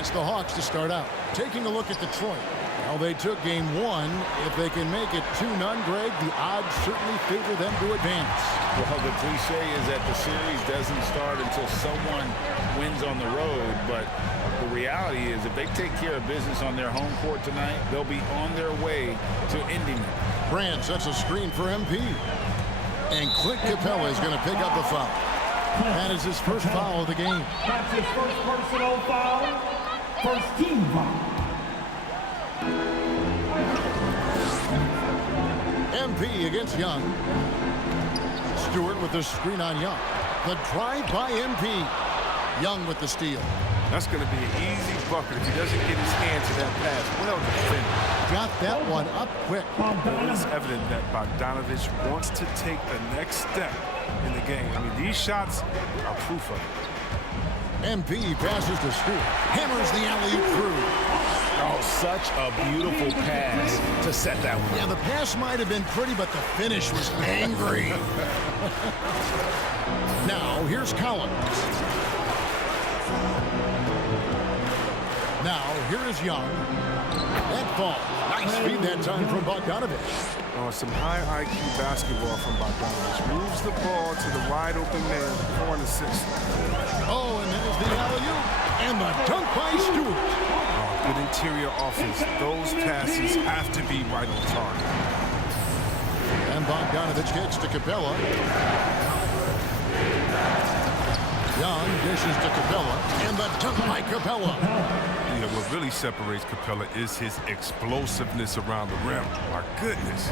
it's the Hawks to start out. Taking a look at Detroit. Well, they took game one. If they can make it 2-0, Greg, the odds certainly favor them to advance. Well, the cliche is that the series doesn't start until someone wins on the road, but the reality is if they take care of business on their home court tonight, they'll be on their way to ending it. Grant sets a screen for MP. And Clint Capella is going to pick up the foul. That is his first foul of the game. That's his first personal foul. First team foul. MP against Young. Stewart with the screen on Young. The drive by MP. Young with the steal. That's going to be an easy bucket if he doesn't get his hand to that pass. Well defended. Got that one up quick. It's evident that Bogdanovich wants to take the next step in the game. I mean, these shots are proof of it. MP passes to Stewart. Hammers the alley-oop through. Oh, such a beautiful pass to set that one. Yeah, the pass might have been pretty, but the finish was angry. Now, here's Collins. Now, here is Young. That ball. Nice feed that time from Bogdanovich. Oh, some high IQ basketball from Bogdanovich. Moves the ball to the wide open man, 4 and 6. Oh, and there's the alley-oop. And the dunk by Stewart. Oh, good interior offense. Those passes have to be right on target. And Bogdanovich gets to Capella. Young dishes to Capella. And the dunk by Capella. Yeah, what really separates Capella is his explosiveness around the rim. My goodness.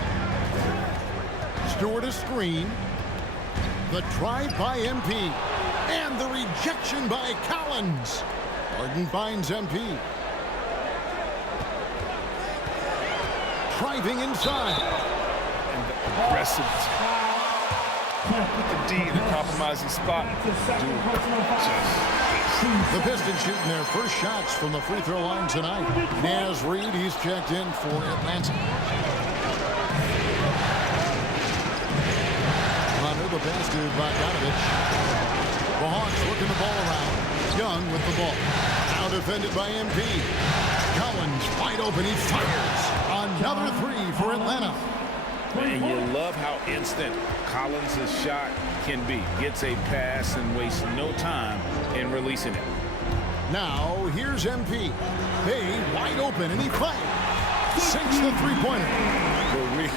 Stewart a screen. The drive by MP. And the rejection by Collins. Harden finds MP. Driving inside. And the aggressive put the D in a compromising spot. The Pistons shooting their first shots from the free throw line tonight. Naz Reid, he's checked in for Atlanta. Hunter, the pass to Bogdanovich. The Hawks working the ball around. Young with the ball. Now defended by MP. Collins wide open. He fires. Another three for Atlanta. And you love how instant Collins' shot can be. Gets a pass and wastes no time in releasing it. Now, here's MP. Bay wide open, and he fires. Sinks the three-pointer. For real.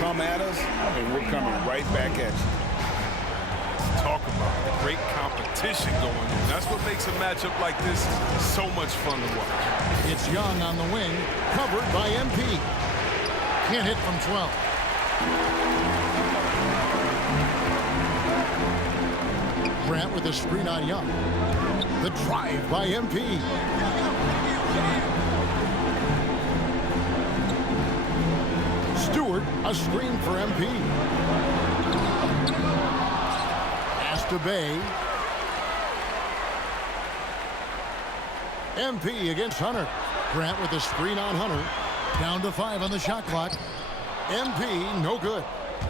Come at us, and we're coming right back at you. Talk about great competition going on. That's what makes a matchup like this so much fun to watch. It's Young on the wing, covered by MP. Can't hit from 12. Grant with the screen on Young. The drive by MP. Stewart, a screen for MP. Pass to Bay. MP against Hunter. Grant with the screen on Hunter. Down to 5 on the shot clock. MP, no good.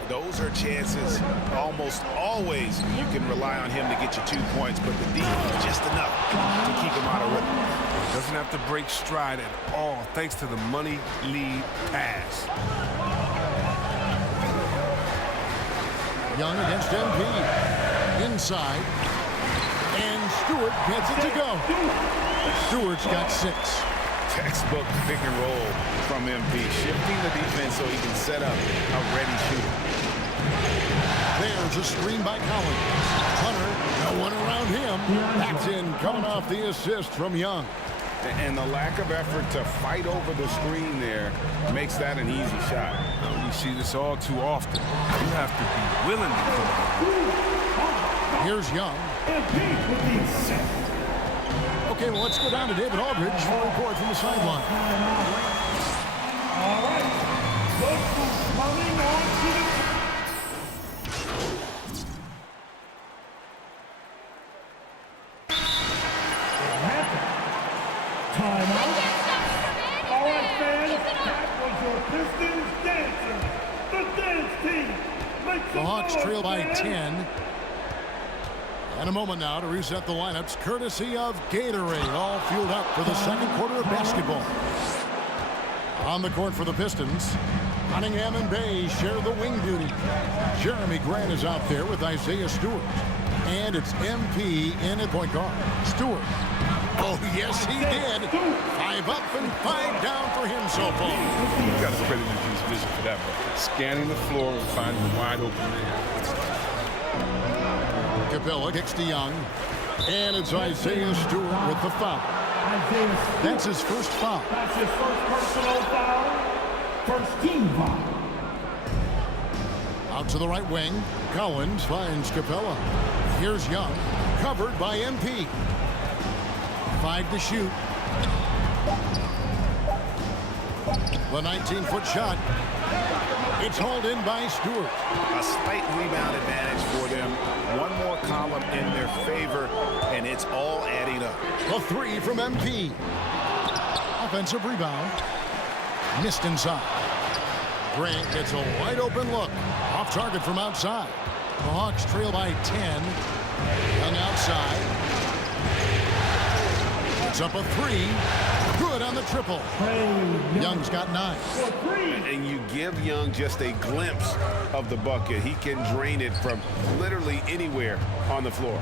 Those are chances almost always you can rely on him to get you 2 points, but the defense just enough to keep him out of rhythm. Doesn't have to break stride at all thanks to the money lead pass. Young against MP. Inside. And Stewart gets it to go. Stewart's got 6. Textbook pick and roll from MP, shifting the defense so he can set up a ready shooter. There's a screen by Collins. Hunter, no one around him. That's in, coming off the assist from Young. And the lack of effort to fight over the screen there makes that an easy shot. We see this all too often. You have to be willing to come. Here's Young. Okay, well, let's go down to David Aldridge for a report from the sideline. All right. Look who's coming on to the... Timeout. All right, fans. That was your Pistons dancers. The dance team. Make The Hawks trail by 10. And a moment now to reset the lineups, courtesy of Gatorade, all fueled up for the second quarter of basketball. On the court for the Pistons, Cunningham and Bay share the wing duty. Jeremy Grant is out there with Isaiah Stewart. And it's MP in at point guard. Stewart. Oh, yes, he did. 5 up and 5 down for him so far. You've got to credit his vision for that one. Scanning the floor and finding the wide open man. Capella kicks to Young. And it's Isaiah Stewart with the foul. That's his first foul. That's his first personal foul. First team foul. Out to the right wing. Collins finds Capella. Here's Young. Covered by MP. 5 to shoot. The 19-foot shot. It's hauled in by Stewart. A slight rebound advantage for them. One more column in their favor, and it's all adding up. A 3 from MP. Offensive rebound. Missed inside. Grant gets a wide open look. Off target from outside. The Hawks trail by 10. Young outside. It's up a 3. Good on the triple. Young's got 9. And you give Young just a glimpse of the bucket. He can drain it from literally anywhere on the floor.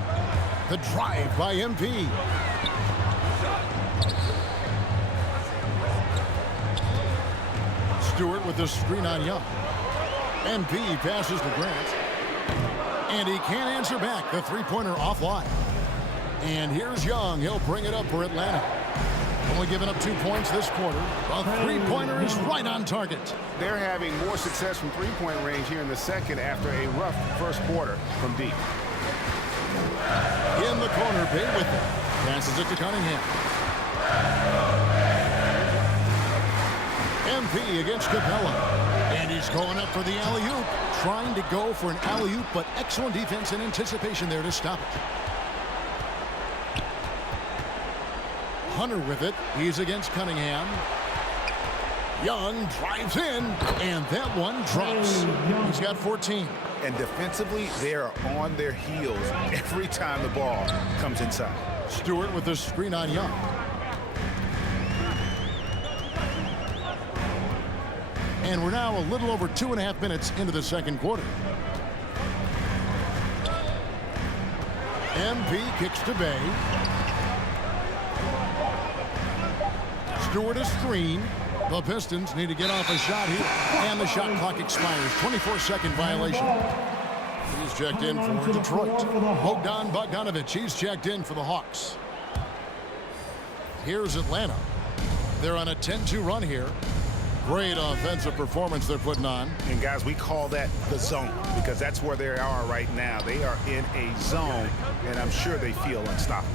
The drive by MP. Stewart with the screen on Young. MP passes to Grant. And he can't answer back. The three-pointer offline. And here's Young. He'll bring it up for Atlanta. Only giving up 2 points this quarter. A three-pointer is right on target. They're having more success from three-point range here in the second after a rough first quarter from deep. In the corner, Bay with it. Passes it to Cunningham. MP against Capella. And he's going up for the alley-oop. Trying to go for an alley-oop, but excellent defense and anticipation there to stop it. Hunter with it. He's against Cunningham. Young drives in, and that one drops. He's got 14. And defensively, they are on their heels every time the ball comes inside. Stewart with the screen on Young. And we're now a little over 2.5 minutes into the second quarter. MP kicks to Bay. Stewart is screen. The Pistons need to get off a shot here. And the shot clock expires. 24-second violation. He's checked in for Detroit. Bogdan Bogdanovic, he's checked in for the Hawks. Here's Atlanta. They're on a 10-2 run here. Great offensive performance they're putting on. And guys, we call that the zone because that's where they are right now. They are in a zone, and I'm sure they feel unstoppable.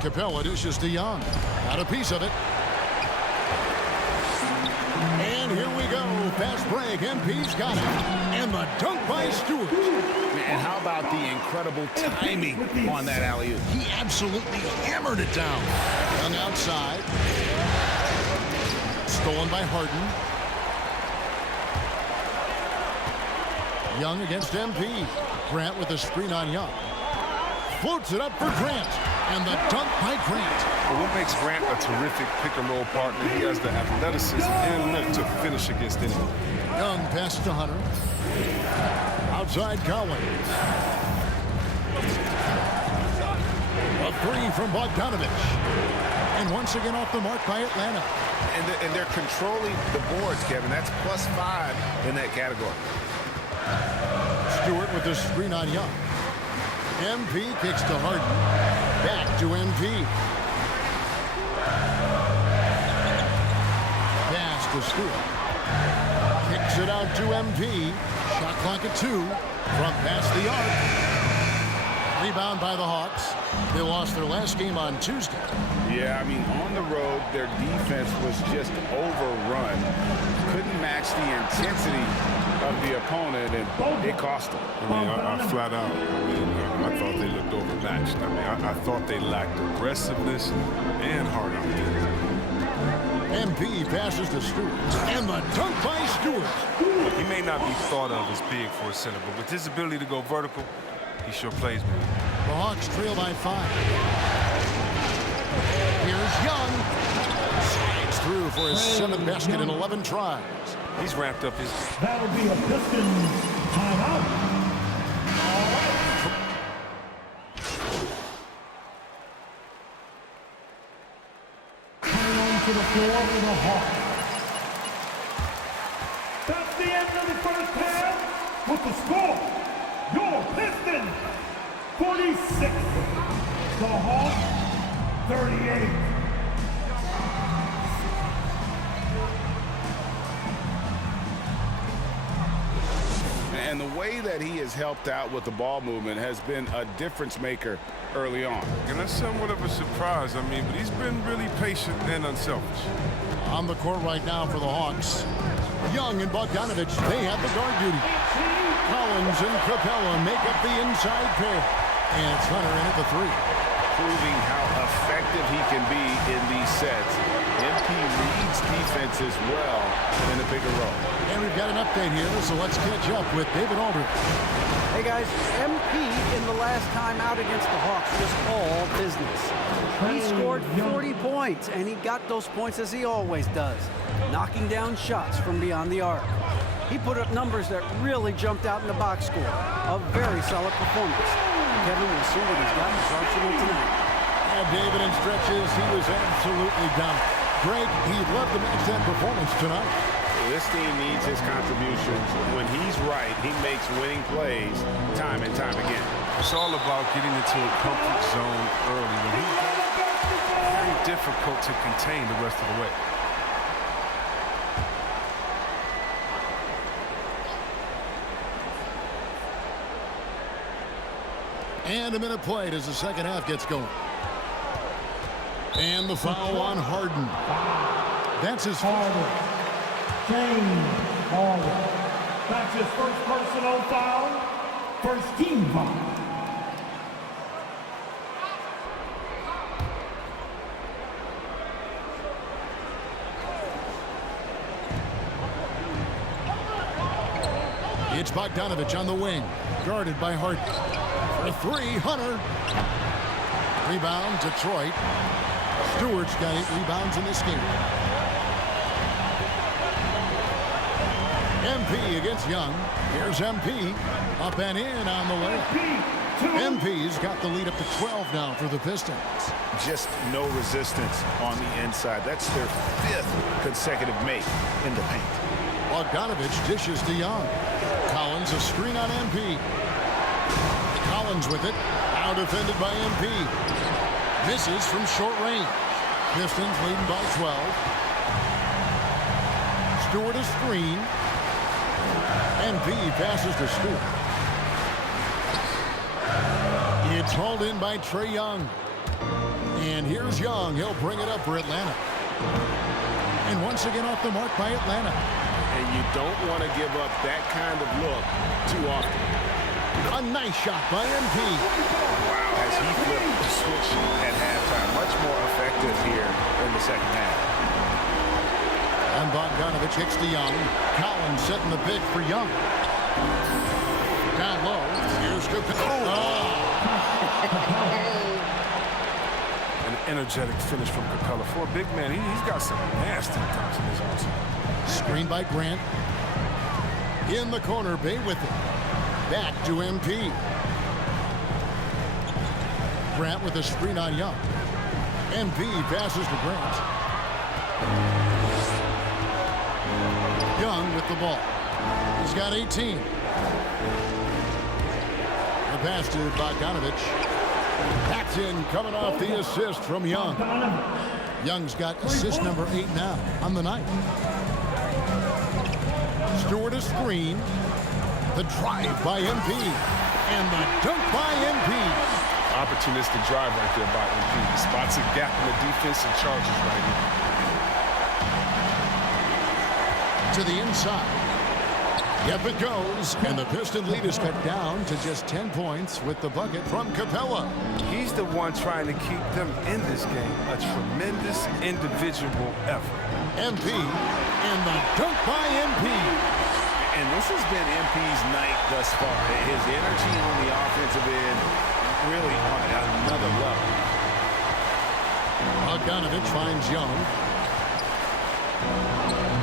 Capella dishes to Young. Got a piece of it. And here we go. Fast break. MP's got it. And the dunk by Stewart. And how about the incredible timing on that alley-oop? He absolutely hammered it down. Young outside. Stolen by Harden. Young against MP. Grant with a screen on Young. Floats it up for Grant. And the dunk by Grant. Well, what makes Grant a terrific pick-and-roll partner? He has the athleticism and look to finish against anyone. Young passes to Hunter. Outside Collins. A 3 from Bogdanovic. And once again off the mark by Atlanta. And they're controlling the boards, Kevin. That's +5 in that category. Stewart with the screen on Young. MP kicks to Harden. Back to MP. Pass to Stewart. Kicks it out to MP. Shot clock at 2. From past the arc. Rebound by the Hawks. They lost their last game on Tuesday. Yeah, I mean, on the road, their defense was just overrun. Couldn't match the intensity of the opponent, and it cost them. I mean, I flat out, I thought they looked overmatched. I mean, I thought they lacked aggressiveness and heart out there. MP passes to Stewart. And the dunk by Stewart. He may not be thought of as big for a center, but with his ability to go vertical, he sure plays big. The Hawks trail by 5. Here's Young. Slides through for his 7th basket in 11 tries. He's ramped up his... That'll be a Pistons timeout. All right. Coming on to the floor for the Hawks. That's the end of the first half with the score. Your Pistons 46. The Hawks 38. And the way that he has helped out with the ball movement has been a difference maker early on. And that's somewhat of a surprise, but he's been really patient and unselfish. On the court right now for the Hawks. Young and Bogdanovich, they have the guard duty. Collins and Capella make up the inside pair. And it's Hunter in at the 3. Proving how effective he can be in these sets. MP reads defenses well in the pick and roll. And we've got an update here, so let's catch up with David Aldridge. Hey guys, MP in the last time out against the Hawks was all business. He scored 40 points, and he got those points as he always does, knocking down shots from beyond the arc. He put up numbers that really jumped out in the box score. A very solid performance. Kevin, we'll see what he's got in his arsenal tonight. And David, in stretches, he was absolutely dominant. Greg, he loved to match that performance tonight. This team needs his contributions. When he's right, he makes winning plays time and time again. It's all about getting into a comfort zone early. When he's very difficult to contain the rest of the way. And a minute played as the second half gets going. And the foul on Harden. That's his Harden. James Harden. That's his first personal foul. First team foul. It's Bogdanovich on the wing, guarded by Harden. For 3, Hunter. Rebound, Detroit. Stewart's got 8 rebounds in this game. MP against Young. Here's MP. Up and in on the layup. MP's got the lead up to 12 now for the Pistons. Just no resistance on the inside. That's their 5th consecutive make in the paint. Bogdanovich dishes to Young. Collins a screen on MP. Collins with it. Now defended by MP. Misses from short range. Pistons leading by 12. Stewart a screen. MP passes to Stewart. It's hauled in by Trae Young. And here's Young. He'll bring it up for Atlanta. And once again off the mark by Atlanta. And you don't want to give up that kind of look too often. A nice shot by MP. Wow, has he flipped the switch at halftime. Much more effective here in the second half. And Bogdanovich hits to Young. Collins setting the pick for Young. Down low. Here's Capella. An energetic finish from Capella. For a big man, he's got some nasty times in his arsenal. Screen by Grant. In the corner, Bay with it. Back to MP. Grant with a screen on Young. MP passes to Grant. Young with the ball. He's got 18. The pass to Bogdanovich. That's in, coming off the assist from Young. Young's got assist number 8 now on the night. Stewart a screen. The drive by MP. And the dunk by MP. Opportunistic drive right there by MP. He spots a gap in the defense and charges right in. To the inside. Yep, it goes. And the Piston lead is cut down to just 10 points with the bucket from Capella. He's the one trying to keep them in this game. A tremendous individual effort. MP and the dunk by MP. And this has been MP's night thus far. His energy on the offensive end really on another level. Bogdanovich finds Young.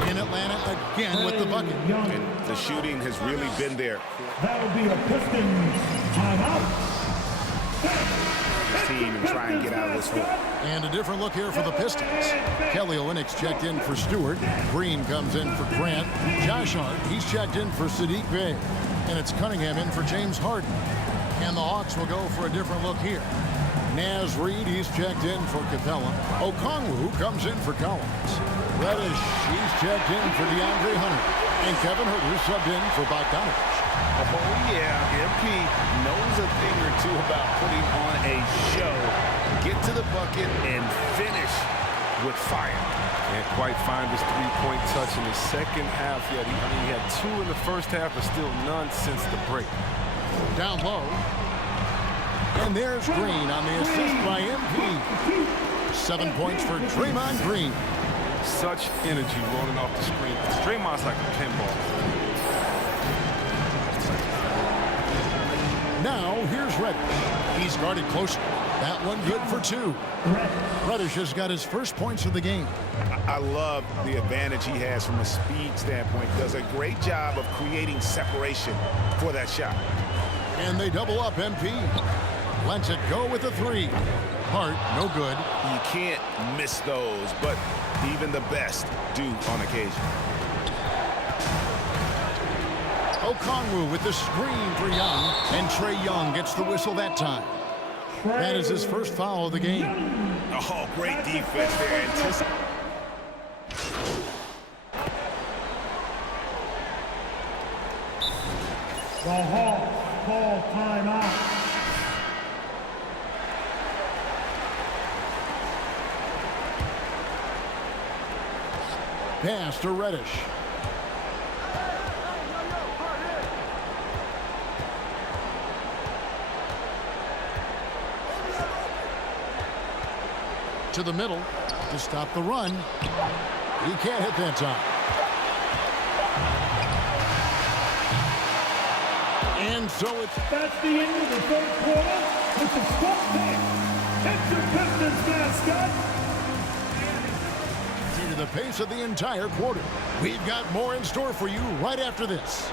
In Atlanta again with the bucket. And the shooting has really been there. That'll be a Pistons timeout. This team and try and get out of this hole. And a different look here for the Pistons. Kelly Olynyk's checked in for Stewart. Green comes in for Grant. Josh Hart, he's checked in for Sadiq Bey. And it's Cunningham in for James Harden. And the Hawks will go for a different look here. Naz Reid, he's checked in for Capella. Okongwu comes in for Collins. Reddish, he's checked in for DeAndre Hunter. And Kevin Huerter subbed in for Bogdanovich. Oh, yeah. MP knows a thing or two about putting on a show. Get to the bucket and finish with fire. Can't quite find his three-point touch in the second half yet. He had 2 in the first half, but still none since the break. Down low. And there's Green on the assist by MP. 7 points for Draymond Green. Such energy rolling off the screen. Draymond's like a pinball. Now here's Reddish. He's guarded closer. That one good for 2. Reddish has got his first points of the game. I love the advantage he has from a speed standpoint. Does a great job of creating separation for that shot. And they double up MP. Lets it go with a 3. Hart, no good. You can't miss those, but even the best do on occasion. Okongwu with the screen for Young. And Trae Young gets the whistle that time. That is his first foul of the game. Oh, great defense there. The Hawks call timeout. Pass to Reddish. To the middle to stop the run. He can't hit that time. And so That's the end of the third quarter with the score pick. It's your Pistons mascot. due to the pace of the entire quarter. We've got more in store for you right after this.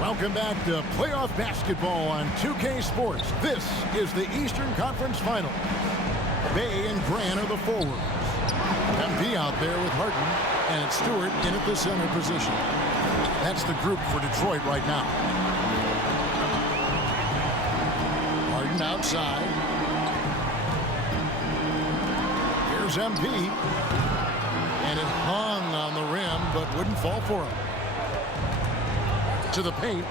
Welcome back to playoff basketball on 2K Sports. This is the Eastern Conference Final. Bay and Grant are the forwards. MP out there with Harden, and it's Stewart in at the center position. That's the group for Detroit right now. Harden outside. Here's MP. And it hung on the rim, but wouldn't fall for him. To the paint.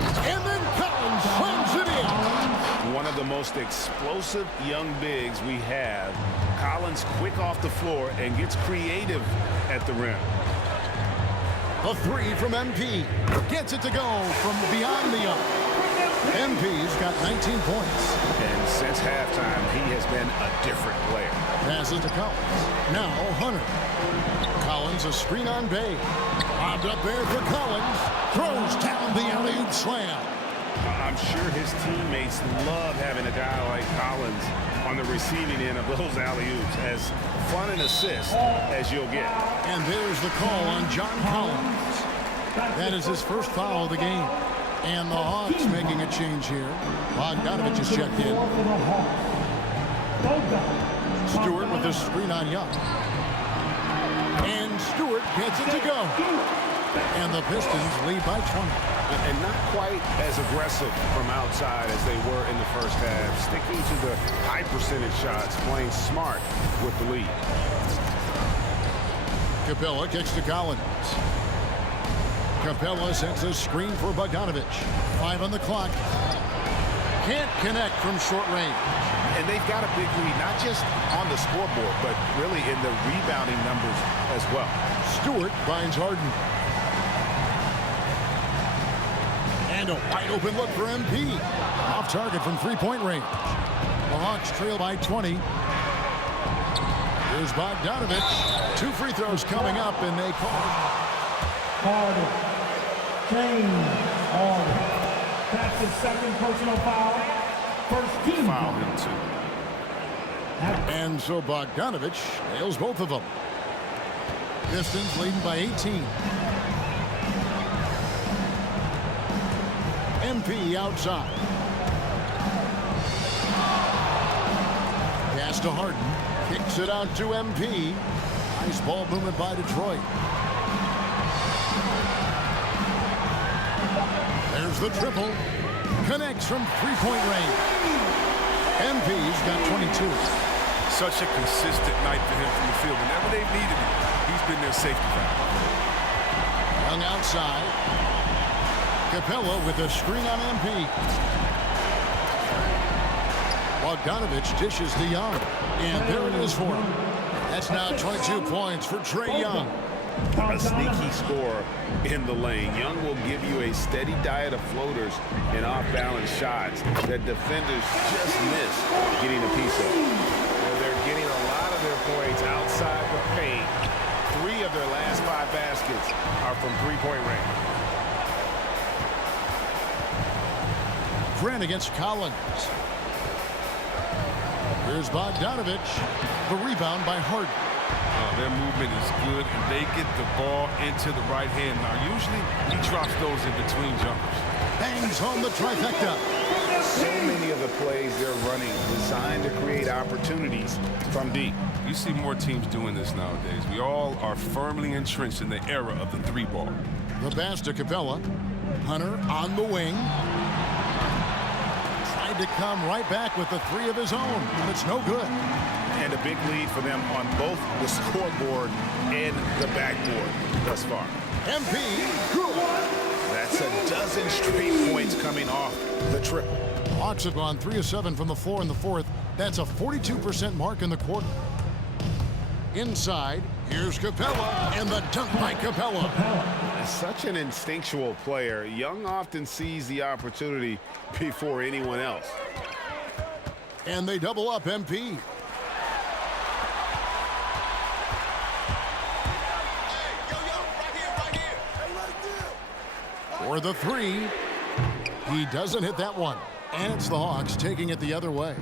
And then Collins slams it in. One of the most explosive young bigs we have. Collins quick off the floor and gets creative at the rim. A three from MP. Gets it to go from beyond the arc. MP's got 19 points. And since halftime, he has been a different player. Passes to Collins. Now Hunter. Collins a screen on Bay. Bobbed up there for Collins. Throws down the alley-oop slam. I'm sure his teammates love having a guy like Collins on the receiving end of those alley-oops. As fun an assist as you'll get. And there's the call on John Collins. That is his first foul of the game. And the Hawks making a change here. Bogdanovich is checked in. Stewart with the screen on Young. And Stewart gets it to go. And the Pistons lead by 20. And not quite as aggressive from outside as they were in the first half. Sticking to the high percentage shots, playing smart with the lead. Capella kicks to Collins. Capella sets a screen for Bogdanovich. 5 on the clock. Can't connect from short range. And they've got a big lead, not just on the scoreboard, but really in the rebounding numbers as well. Stewart finds Harden. And a wide open look for MP. Off target from three-point range. The Hawks trail by 20. Here's Bogdanovich. 2 free throws coming up, and they call it. Harden. James Harden. That's his second personal foul. First team Foul him, too. And so Bogdanovich nails both of them. Pistons leading by 18. MP outside. Pass to Harden. Kicks it out to MP. Nice ball movement by Detroit. There's the triple. Connects from three-point range. MP's got 22. Such a consistent night for him from the field. Whenever they've needed him, he's been their safety valve. Young outside. Capella with a screen on MP. Bogdanovich dishes to Young. And there it is for him. That's now 22 points for Trae Young. A sneaky score in the lane. Young will give you a steady diet of floaters and off-balance shots that defenders just miss getting a piece of. They're getting a lot of their points outside the paint. 3 of their last 5 baskets are from three-point range. Grant against Collins. Here's Bogdanovich. The rebound by Harden. Their movement is good, and they get the ball into the right hand. Now, usually, he drops those in between jumpers. Bangs home the trifecta. So many of the plays they're running designed to create opportunities from deep. You see more teams doing this nowadays. We all are firmly entrenched in the era of the 3-ball. The pass to Capella. Hunter on the wing. Tried to come right back with the 3 of his own, but it's no good. And a big lead for them on both the scoreboard and the backboard thus far. MP. That's a dozen straight points coming off the triple. Hawks have gone 3 of 7 from the floor in the 4th. That's a 42% mark in the quarter. Inside, here's Capella, and the dunk by Capella. Such an instinctual player. Young often sees the opportunity before anyone else. And they double up MP. For the 3. He doesn't hit that one. And it's the Hawks taking it the other way.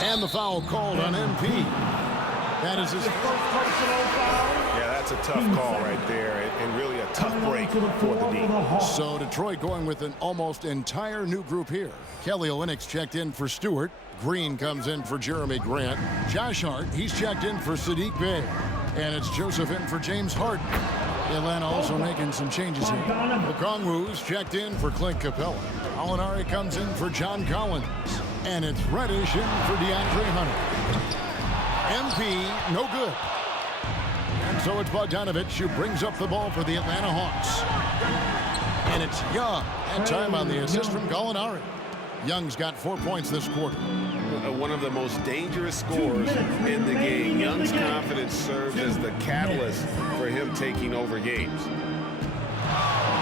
And the foul called on MP. That is his first personal foul. Yeah, that's a tough call right there, and really a tough break for the D. So Detroit going with an almost entire new group here. Kelly Olynyk checked in for Stewart. Green comes in for Jeremy Grant. Josh Hart, he's checked in for Sadiq Bey. And it's Joseph in for James Harden. Atlanta also making some changes here. Okongwu's checked in for Clint Capella. Alinari comes in for John Collins. And it's Reddish in for DeAndre Hunter. MP, no good. And so it's Bogdanovich who brings up the ball for the Atlanta Hawks. And it's Young. That time on the assist from Gallinari. Young's got 4 points this quarter. One of the most dangerous scorers in the game. Young's confidence served as the catalyst for him taking over games.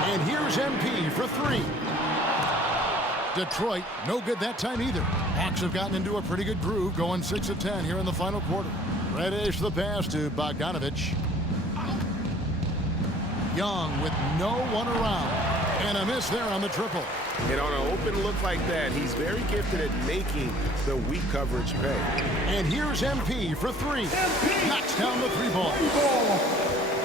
And here's MP for 3. Detroit, no good that time either. Hawks have gotten into a pretty good groove, going 6 of 10 here in the final quarter. Reddish the pass to Bogdanovich. Young with no one around. And a miss there on the triple. And on an open look like that, he's very gifted at making the weak coverage pay. And here's MP for 3. Knocks down the 3-ball.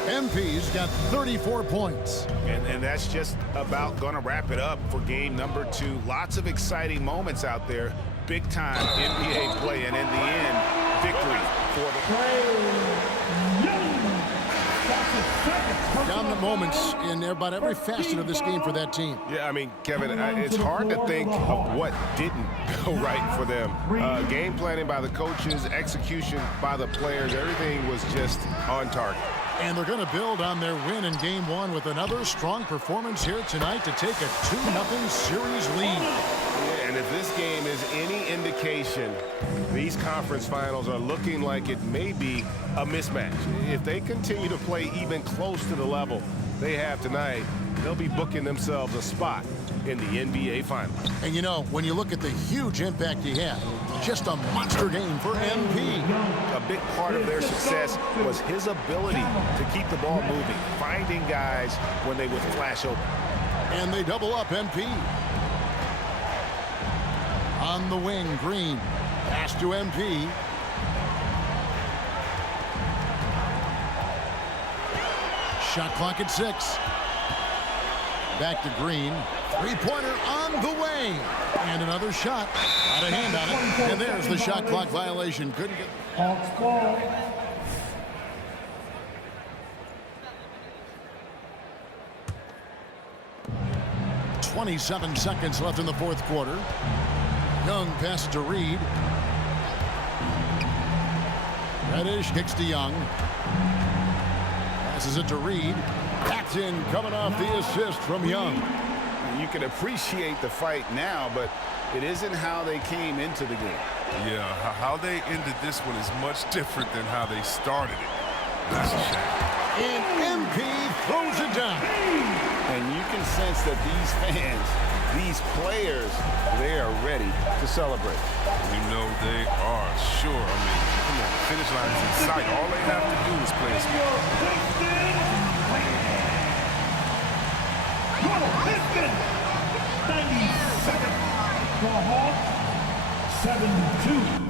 MP's got 34 points. And that's just about going to wrap it up for game number 2. Lots of exciting moments out there. Big-time NBA play, and in the end, victory for the Dominant moments in about every facet of this game for that team. Yeah, I mean, Kevin, it's hard to think of what didn't go right for them. Game planning by the coaches, execution by the players, everything was just on target. And they're going to build on their win in Game 1 with another strong performance here tonight to take a 2-0 series lead. Yeah, and if this game is any indication, these conference finals are looking like it may be a mismatch. If they continue to play even close to the level they have tonight, they'll be booking themselves a spot in the NBA Finals. And you know, when you look at the huge impact he had, just a monster game for MP. A big part of their success was his ability to keep the ball moving, finding guys when they would flash open. And they double up MP. On the wing, Green. Pass to MP. Shot clock at 6. Back to Green. Three-pointer on the way. And another shot. Out of hand on it. And there's the shot clock violation. Couldn't get... Hawks ball. .27 seconds left in the fourth quarter. Young passes to Reed. Reddish kicks to Young. Passes it to Reed. That's in, coming off the assist from Young. You can appreciate the fight now, but it isn't how they came into the game. Yeah, how they ended this one is much different than how they started it. That's a shame. And MP throws it down. And you can sense that these fans, these players, they are ready to celebrate. You know they are, sure. I mean, come on, the finish line is in sight. All they have to do is play a sport. Your Pistons, 97. The Hawks, 7-2.